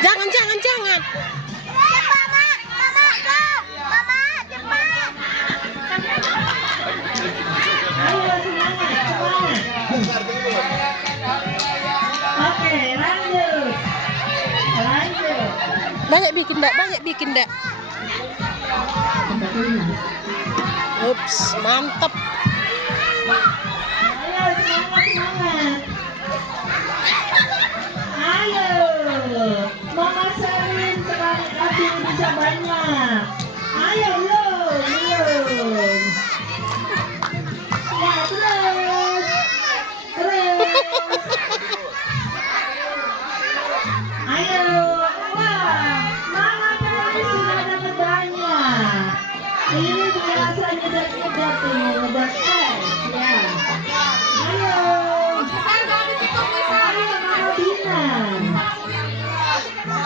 Jangan, jangan, jangan. Mama, mama, go. Mama, cepat. Ayo semangat. Oke, lanjut. Lanjut. Banyak bikin, Dak. Banyak bikin, Dak. Ups, mantap. Ayo semangat, semangat. Ayo, Mama Sarin sekarang tapi bisa banyak. Ayo belum, belum. Ya terus, terus. Ayo, wah, Mama Sarin sudah dapat banyak. Ini biasanya nyedot-nyedot nih, nyedot es, ya. Ayo. Ayo Mama Binan.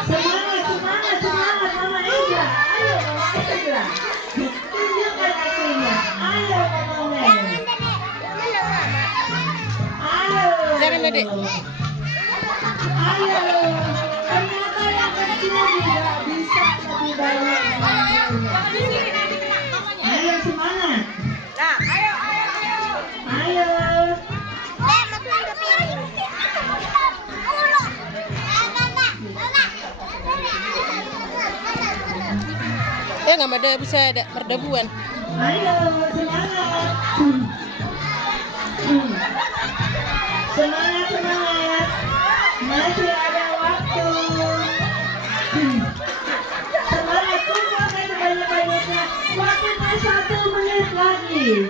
Semangat, semangat, semangat Mama Ega. Ayo Mama Ega. Tunjukkan hasilnya. Ayo Mama Mel. Ayo. Jangan, Adik. Ayo. Ternyata yang kecil juga bisa lebih banyak. Ayo semangat. Ayo. Nggak ada bisa ada merdabuan. Ayo semangat. Semangat, semangat. Masih ada waktu. Semangat, kumpulkan sebanyak-banyaknya. Waktunya 1 menit lagi.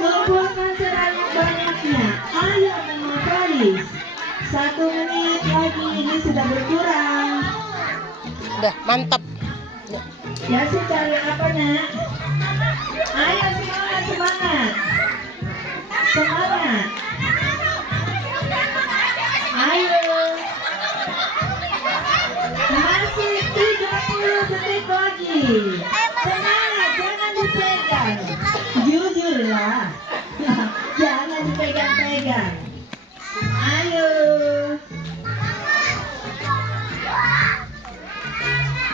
Kumpulkan sebanyak-banyaknya. Ayo Mama Faris. 1 menit lagi, ini sudah berkurang. Udah, mantap. Ya sih cari apa nak? Ayo semangat, semangat. Semangat. Ayo. Masih 30 detik lagi. Semangat, jangan dipegang. Jujurlah. Jangan dipegang-pegang. Ayo.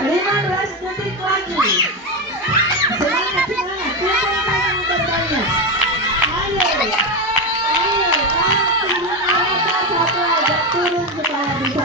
15 detik lagi. Semangat, semangat. Kumpulkan yang terbanyak. Ayo. Ayo. Kalau tinggi mereka satu agak turun supaya bisa